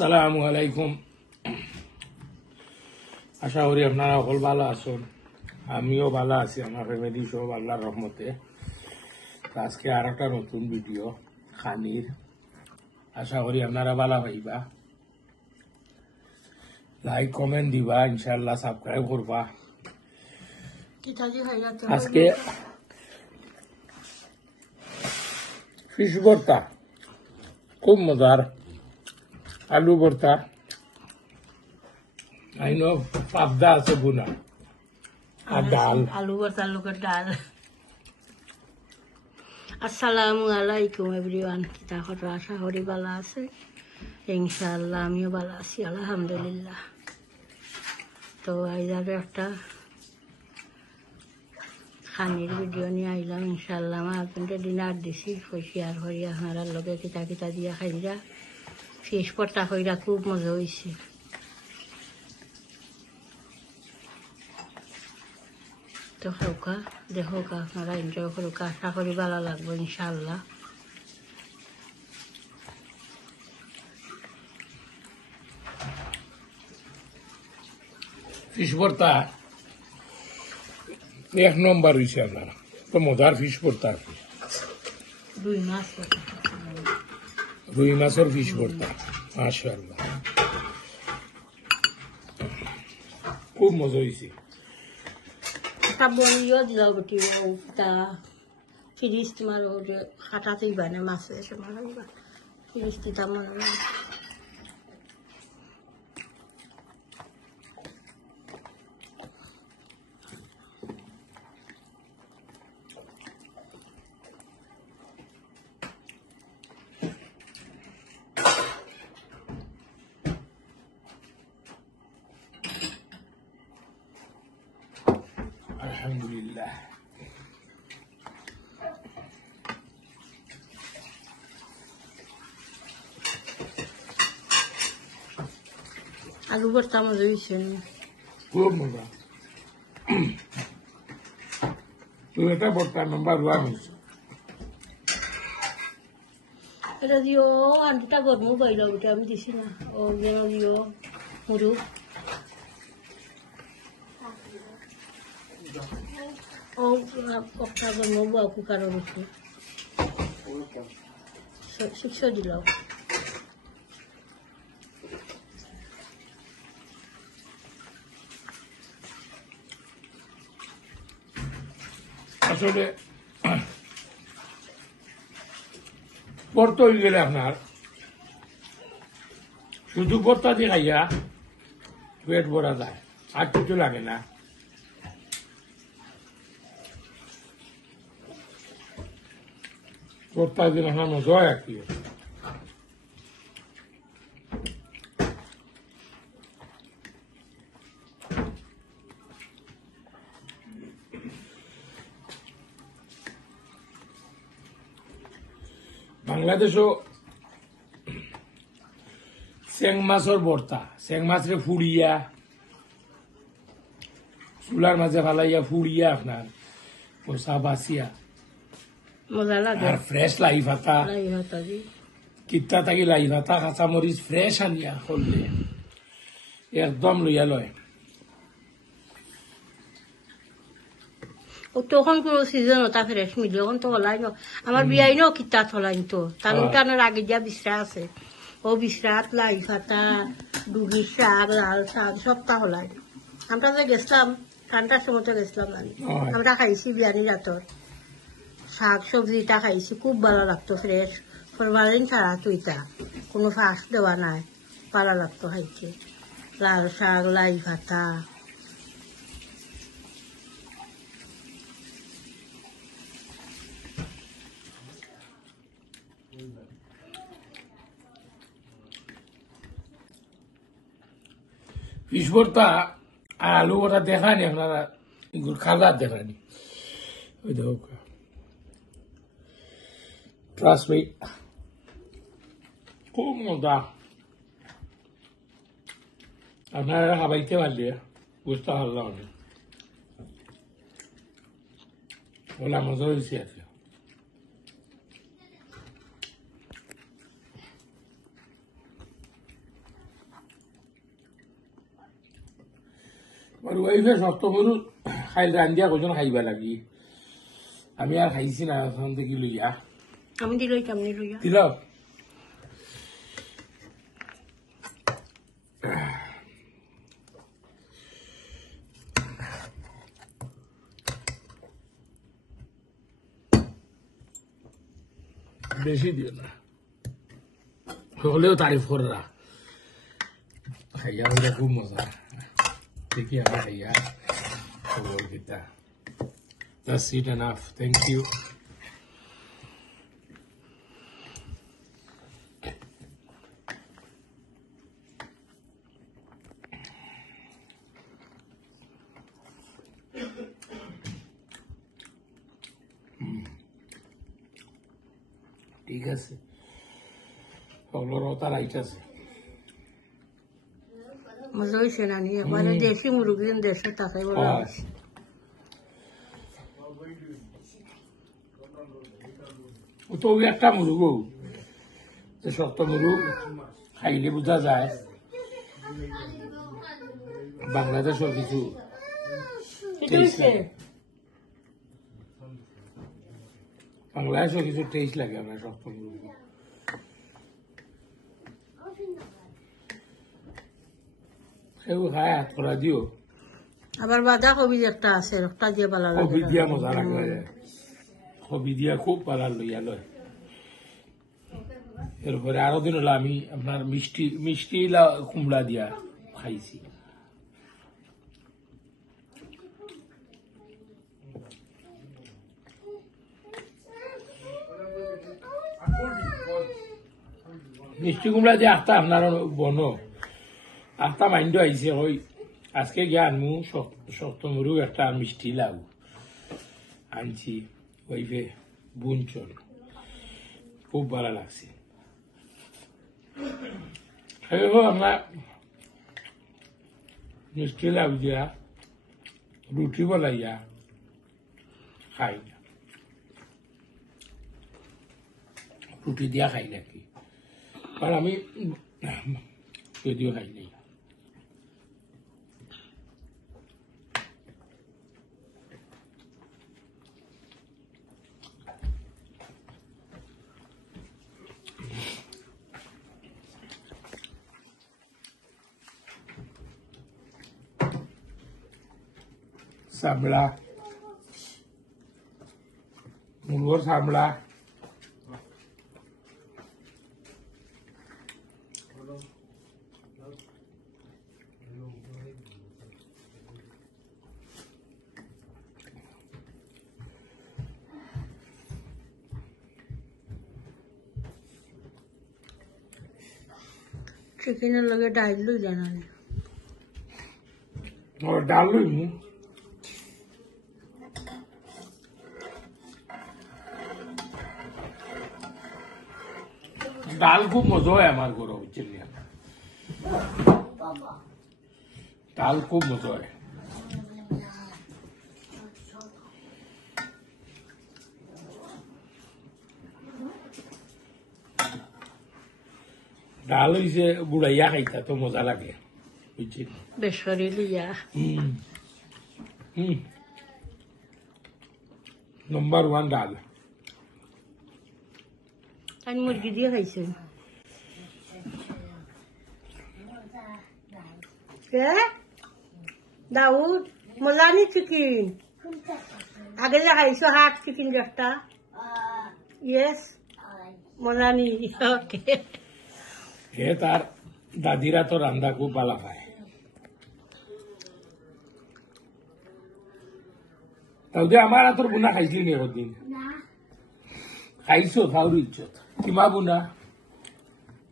আসসালামু আলাইকুম। আশা করি আপনারা সকল ভালো আছেন, আমিও ভালো আছি, আমার ফ্যামিলি সব আল্লাহর রহমতে। আজকে আর একটা নতুন ভিডিও খানির, আশা করি আপনারা ভালো পাইবা। লাইক কমেন্ট দিবা, ইনশাল্লাহ সাবস্ক্রাইব করবা। আজকে ফিশ ভর্তা, খুব মজার, আলু ভর্তা, আইনো পাবদা আছে বুনা, আর ডাল। আলু ভর্তা, লোকের ডাল। আসসালামু আলাইকুম এভরিওয়ান, কিতা খবর? আশা করি ভালো আছে, ইনশাআল্লাহ আমিও ভালো আছি, আলহামদুলিল্লাহ। তো আজ আরো একটা খানির ভিডিও নিয়ে আইলাম। ইনশাআল্লাহ আমার হাজবেন্ডে ডিনার দিছি, শেয়ার করি আপনারা লগে কিতা কিতা দিয়া খাইরা। ফিশ ভর্তা কইরা খুব মজা হয়েছে। তো খাওকা দেখো, আপনারা এনজয় করুক, আশা করি ভালো লাগবে ইনশাআল্লাহ। ফিশ ভর্তা এক নম্বর হয়েছে আপনারা, তো মজার ফিশ ভর্তা। রুই মাছ, রুই মাছের ফিশ ভর্তা, মাশাআল্লাহ খুব মজা হয়েছে। একটা বনিও দিলাম বেটি, তা ফিরিস তোমার হাঁটাতেই বানে মাছে এসে মারাইবা, ফিরিস দিতা মনে হয়। আলহামদুলিল্লাহ। আলু ভর্তা মজা হয়েছে। খুব মজা। তো এটা ভর্তা নাম্বার 1 হয়েছে। এটা দিও আন্টিটা গরমও পাইল, ওটা আমি দিছি না। ও যেন দিও মুরু, ও একটা গরমও বা কুকারের উপরে 600 দিলাম। আসলে ভর্তা হয়ে গেলে আপনার শুধু ভর্তা দিয়ে খাইয়া পেট ভরা যায়, আর কিছু লাগে না। ভর্তা দিলে আমার মজা হয় আর কি। বাংলাদেশও চেং মাছের ভর্তা, চেং মাছরে ফুড়িয়া চুলার মাঝে ফালাইয়া ফুড়িয়া আপনার পয়সা বাঁচিয়া মজা লাগে। আর ফ্রেশ লাই ভাতা, লাই ভাতা দি কিত্তা থাকি লাই ভাতা কাঁচামরিচ ফ্রেশ আনিয়া করলে একদম লইয়া লয়। ও তখন কোনো সিজন ওটা ফ্রেশ মিলে, এখন তো হলাই ন। আমার বিয়াই ন কিতা হলাই তো, তার উঠানোর আগে দিয়া বিশ্রা আছে, ও বিশ্রাত লাই ফাতা ডুগির শাক, লাল শাক সবটা হলাই। আমরা তো গেছিলাম ঠান্ডার সময় তো গেছিলাম, আমরা খাইছি বিরিয়ানি রাতর শাক সবজিটা খাইছি, খুব ভালো লাগতো, ফ্রেশ ফরমালিন ছাড়া তুইটা, কোনো ফাঁস দেওয়া নাই, ভালো লাগতো খাইতে। লাল শাক, লাই ফাতা, ফিশ ভর্তা আর আলু ভর্তা দেখানি আপনারা, এগুলো খাবার দেখানি। ওই দেখো, ট্রাস্ট মি, খুব মজা। আপনারা খাবাইতে পারলে বুঝতে পারলাম আমি, ওলা মজা হয়েছে আছে। আর ওয়াইফে শক্ত মরু খাইল রান্ধিয়া কজন খাইবা লাগি আমি আর খাইছি না এখন থেকে লইয়া আমি দিলই কেমনি লইয়া দিল বেশি দিও না হলেও তারিফ কররা খাইয়া হইলে খুব মজা দেখি আমি খাইয়া খবর কিতা That's it enough. Thank you. ঠিক আছে ওগুলোরও তার রাইট আছে মজা হয়েছে না নিয়ে মানে দেশি মুরগি দেশে তাকাই বলা হয়েছে তো ওই একটা মুরগ শক্ত মুরগ খাইলে বোঝা যায় বাংলাদেশের কিছু বাংলাদেশের কিছু টেস্ট লাগে আমরা শক্ত মুরগ সেও খায় হাত করা দিও আবার বাঁধাকপি একটা আছে একটা দিয়ে ভালো লাগে কবি দিয়া মজা লাগে কবি দিয়া খুব ভালো লইয়া লয় এরপরে আরো দিন হলো আমি আপনার মিষ্টি কুমড়া দিয়া খাইছি মিষ্টি কুমড়া দিয়ে আখতা আপনার বন আখতা মাইন্ড আইছে ওই আজকে গিয়ে আনমু শক্ত মুরু একটা মিষ্টি লাউ আনছি ওইফে বুনচল খুব ভালো লাগছে আমরা মিষ্টি লাউ দিয়া রুটি বলাইয়া খাই রুটি দিয়া খাই নাকি কারণ আমি যদিও খাই নাই সামলা মুরগোর সামলা চিকেনের লগে ডাল লই জানা ডাল লইমু ডাল খুব মজা হয় আমার ঘরে বুঝছেন ডাল খুব মজা হয় ডাল হইছে বুড়াইয়া খাইতা তো মজা লাগে বুঝছেন বেসরি লইয়া নম্বর 1 ডাল আমি মুরগি দিয়ে খাইছি দাউদ মজানি চিকেন আগে যে খাইছো হাট চিকেন একটা ইয়েস মজানি ওকে হে তার দাদিরা তো রান্না খুব ভালো খায় তাও যে আমার তোর বুনা খাইছিলি নি একদিন খাইছো খাওয়ার ইচ্ছত কিমা বুনা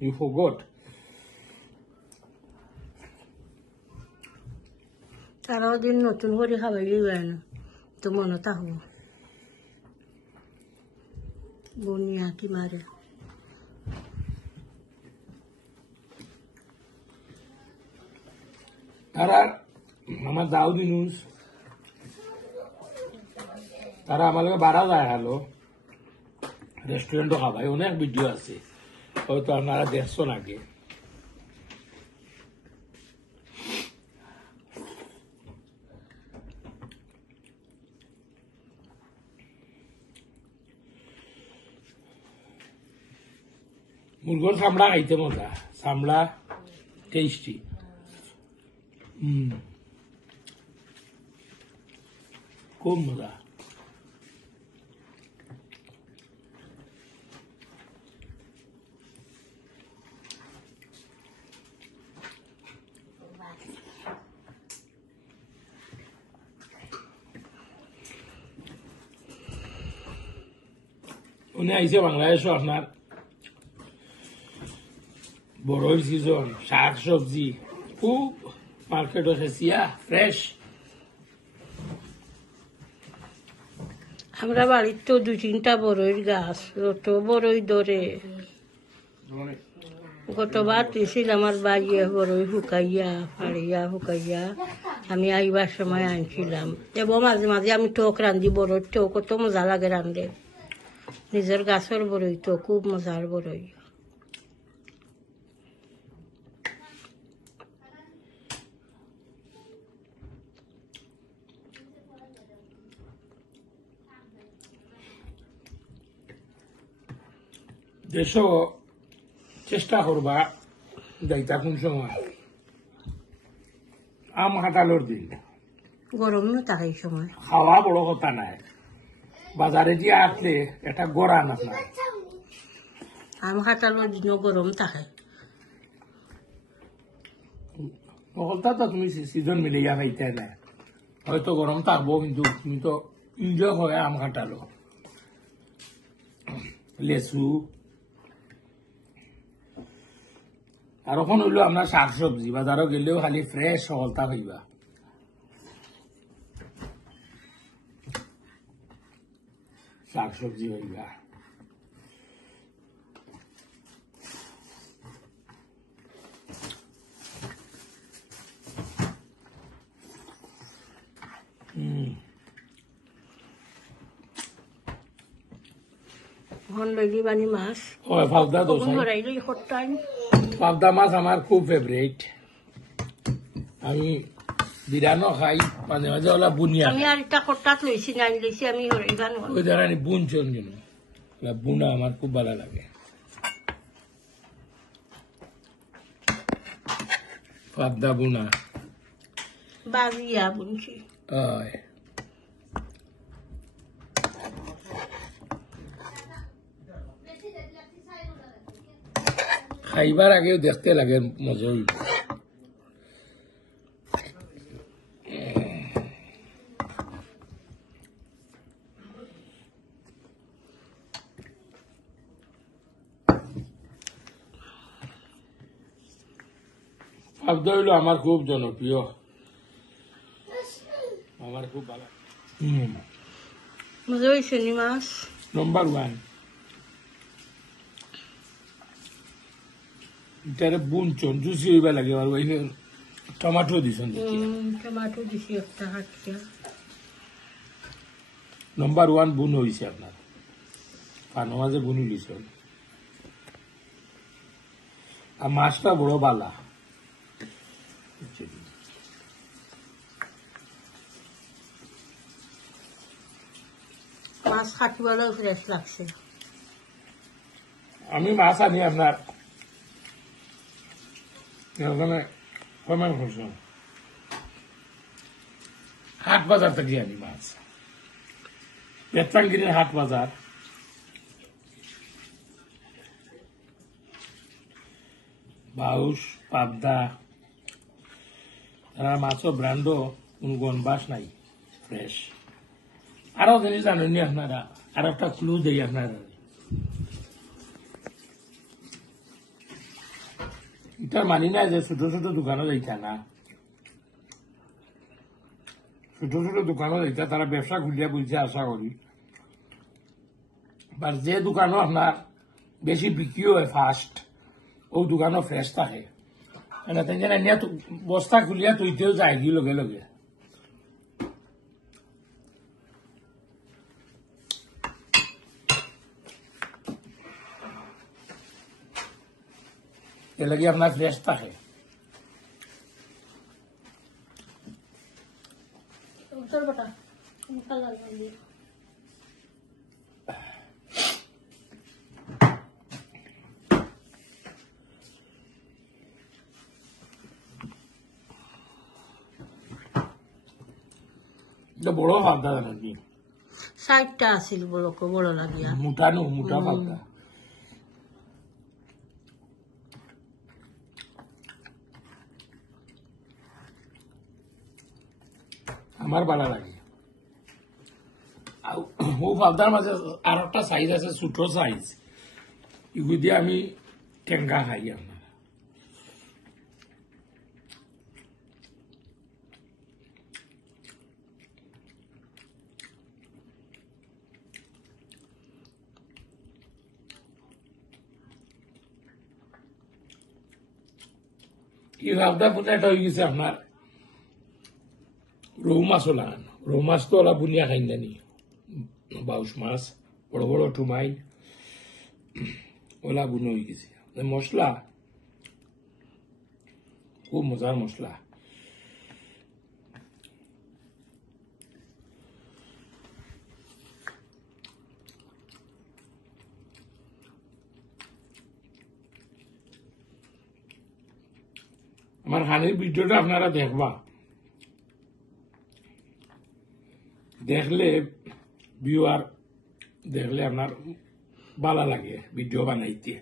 ইউ ফরগট তারাও দিন নতুন করে খাবাইলি না তো মনে থাকবো বনিয়া কি মারে তারা আমার দাউদি নিউজ তারা আমার বাড়া যায় হ্যালো রেস্টুরেন্টও খাবাই অনেক ভিডিও আছে হয়তো আপনারা দেখছেন আগে মুরগোর চামড়া খাইতে মজা, চামড়া টেস্টি। খুব মজা। উনি আইসে বাংলাদেশও আপনার বড়ইর সিজন, শাক সবজি খুব মার্কেট হেসিয়া ফ্রেশ। আমরা বাড়ির তো 2-3টা বড়ইর গাছ, যত বড়ই ধরে। গতবার তুইছিল আমার বাড়িয়ে বড়ই শুকাইয়া শুকাইয়া আমি আইবার সময় আনছিলাম। এবং মাঝে মাঝে আমি টক রান্ধি, বড়ই টক কত মজা লাগে রান্ধে। নিজের গাছের বড়ই তো খুব মজার বড়ই। দেশও চেষ্টা করবা যাইতা কোন সময় আম কাঁঠালের দিন, গরম না থাকে এই সময়। খাওয়া বড় কথা নাই, বাজারে দিয়ে আসলে এটা গড়া না। আম কাঁঠালের দিনও গরম থাকে। নকলতা তো তুমি সিজন মিলিয়া খাইতে না, হয়তো গরম থাকবো কিন্তু তুমি তো এনজয় হয় আম কাঁঠালো, লেচু। আর এখন হইলো আপনার শাক সবজি, বাজারও গেলেও খালি ফ্রেশ সফলতা হইবা। শাক সবজি হইবা। লইলি বানি মাছ হয় পাবদা তো, ধরাইলি সত্তাই। পাবদা মাছ আমার খুব ফেভারিট। আমি বিরানো খাই, মাঝে মাঝে ওলা বুনিয়া আমি আর এটা সত্তাত লইছি নাই লইছি আমি হরাইবান। ওই ধরানি বুনছন যেন বুনা আমার খুব ভালো লাগে। পাবদা বুনা বাজিয়া বুনছি। হয়। খাইবার আগেও দেখতে লাগে মজা হইল। পাবদা হইল আমার খুব জনপ্রিয়, আমার খুব ভালো। মজা হয়েছে নি মাছ নম্বর 1 এটারে বুনছন জুসি হইবা লাগে। আর ওই টমাটো দিছন দেখি। টমাটো দিছি একটা হাটিয়া। নম্বর 1 বুন হয়েছে আপনার, পানো মাঝে বুনি দিছন। আর মাছটা বড় বালা, মাছ কাটিবারও ফ্রেশ লাগছে। আমি মাছ আনি আপনার ওখানে কমেন্ট করছেন হাট বাজার থেকে আনি মাছ, বেতরাঙ্গিরের হাট বাজার। বাউস পাবদা তারা মাছও ব্র্যান্ডও কোন গনবাস নাই, ফ্রেশ। আরো জিনিস জানেননি আপনারা, আর একটা ক্লু দেই আপনারা, এটা মানি না যে ছোট ছোট দোকানও যাইতা না, ছোট ছোট দোকানও যাইতা তারা ব্যবসা খুলিয়া বলছে আশা করি। আর যে দোকানও আপনার বেশি বিক্রিও হয় ফার্স্ট, ও দোকানও ফ্রেশ থাকে। বস্তা খুলিয়া তুইতেও যায় কি লগে লগে। এর লাগে আপনার ফ্রেশ থাকে। এটা বড় ফালতা জানেন নি, 60টা আছিল বড় লাগিয়া। মোটা ফালতা। আমার ভালো লাগে। ও ফালতার মাঝে আর একটা সাইজ আছে, ছোট সাইজ, এগুলো দিয়ে আমি টেঙ্গা খাই আপনার। এই ফালতা পুনাটা হয়ে গেছে আপনার রৌ মাছও লাগান। রৌ মাছ তো ওলা বুনিয়া খাই জানি, বাউশ মাছ বড় বড় টুমাই ওলা বুনো হয়ে গেছে। মশলা খুব মজার মশলা। আমার হানির ভিডিওটা আপনারা দেখবা, দেখলে ভিউয়ার দেখলে আপনার ভালো লাগে ভিডিও বানাইতে।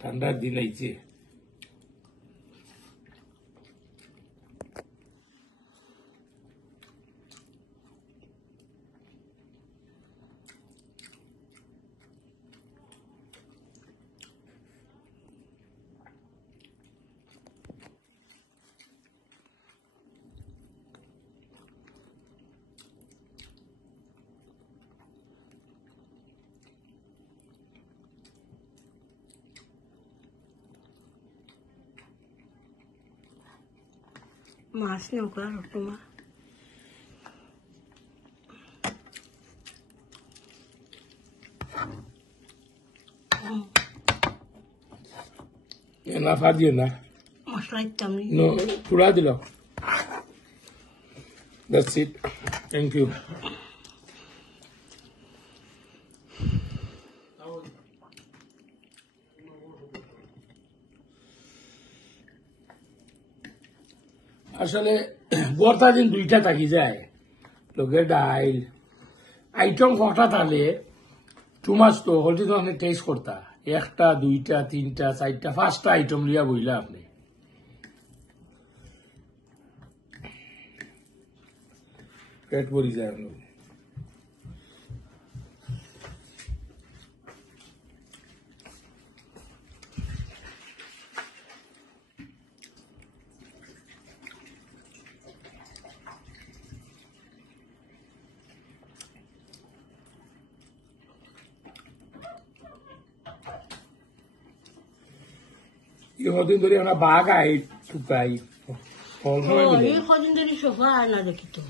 ঠান্ডার দিন আইছে, মাছ নৌকা রকমা। না ফা দিয়ে না, মশলা ইত্যাম পুরা দিল। That's it. Thank you. আসলে বর্তা দিন দুইটা থাকি যায়, লোকে ডাইল আইটেম কটা থাকলে টুমাস তো হলদি তো আপনি টেস্ট করতা, একটা দুইটা তিনটা চারটা পাঁচটা আইটেম লিয়া বইলা আপনি। পেট ভরি যায় আপনার। কদিন ধরে আমরা বাঘ আই শুকাই কদিন ধরে সোফা আয় না দেখি তো।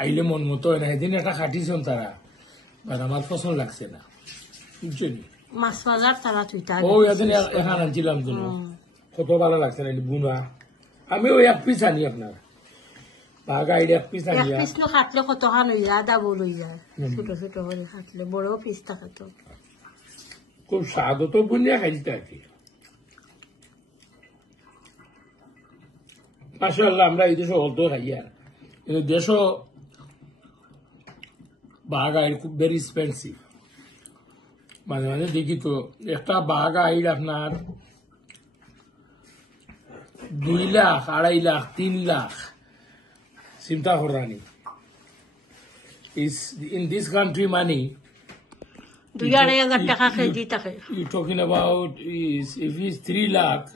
আইলে মন মতো হয় না, এদিন একটা খাটিছন তারা, আর আমার পছন্দ লাগছে না, বুঝছেন। মাছ বাজার তারা তুই ও এদিন এখানে আনছিলাম তো, কত ভালো লাগছে না বুনা। আমি ওই এক পিস আনি আপনার বাঘ আইডি এক পিস আনি। পিস নো খাটলে কত খান হইয়া ডাবল হয়ে যায়, ছোট ছোট করে খাটলে বড় পিস থাকে তো খুব স্বাদ তো বুনিয়া খাইতে আর কি। মাশাআল্লাহ আমরা এই দেশে অল্প খাই, আর কিন্তু দেশও বাঘ আইল খুব ভেরি এক্সপেন্সিভ। মাঝে মাঝে দেখি তো একটা বাঘ আইল আপনার 2 লাখ 2.5 লাখ 3 লাখ, চিন্তা করানি। In this country money, 2,500 টাকা কেজি থাকে। you talking about if it's 3 lakh,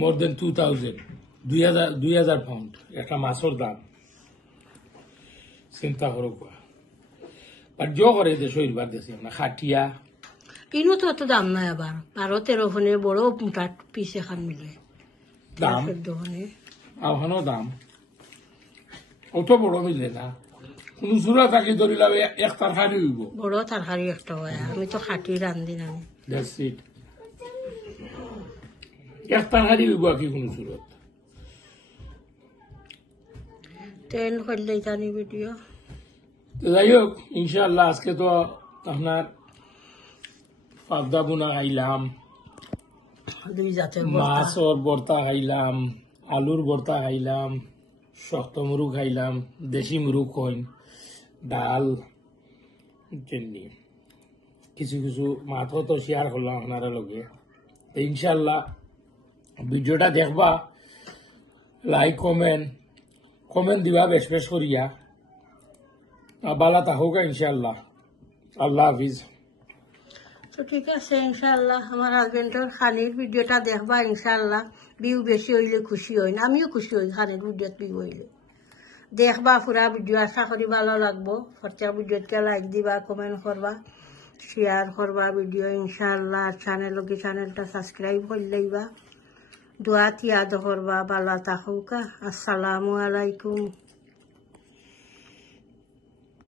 more than 2,000, 2,000 pound একটা মাছের দাম, চিন্তা করো। আর জো করে দেশ হইবার দেশে আমরা খাটিয়া কিনো তো অত দাম নাই, আবার 12-13 ফোনে বড় মোটা পিস এখান মিলে দাম, 14 ফোনে আওহানো দাম অত বড় মিলে না। কোন সুরা থাকি ধরিলাম এক তরকারি হইব, বড় তরকারি একটা হয়। আমি তো খাটি রান্ধি না, দ্যাটস ইট, এক তরকারি হইব কি কোন সুরত। তেল করলে জানি ভিডিও। তো যাই হোক, ইনশাআল্লাহ আজকে তো আপনার পাবদা বুনা খাইলাম, দুই জাতের ভর্তা মাছর ভর্তা খাইলাম, আলুর ভর্তা খাইলাম, শক্ত মুরু খাইলাম, দেশি মুরু কইন, ডাল, চেন্নি কিছু কিছু মাথা তো শেয়ার করলাম আপনারা লগে। তো ইনশাল্লাহ ভিডিওটা দেখবা, লাইক কমেন্ট দিবা বেশ বেশ করিয়া। বালা থাকুকা ইনশাল্লাহ। আল্লাহ হাফিজ। তো ঠিক আছে ইনশাআল্লাহ আমার হাজবেন্ডের খানির ভিডিওটা দেখবা ইনশাআল্লাহ। ভিউ বেশি হইলে খুশি হই, আমিও খুশি হই খানির ভিডিওত ভিউ হইলে। দেখবা পুরা ভিডিও, আশা করি ভালো লাগবো। প্রত্যেক ভিডিওতে লাইক দিবা, কমেন্ট করবা, শেয়ার করবা ভিডিও ইনশাআল্লাহ। চ্যানেলটা সাবস্ক্রাইব করে লইবা, দোয়া তিয়াদ করবা। ভালো থাকুকা। আসসালামু আলাইকুম।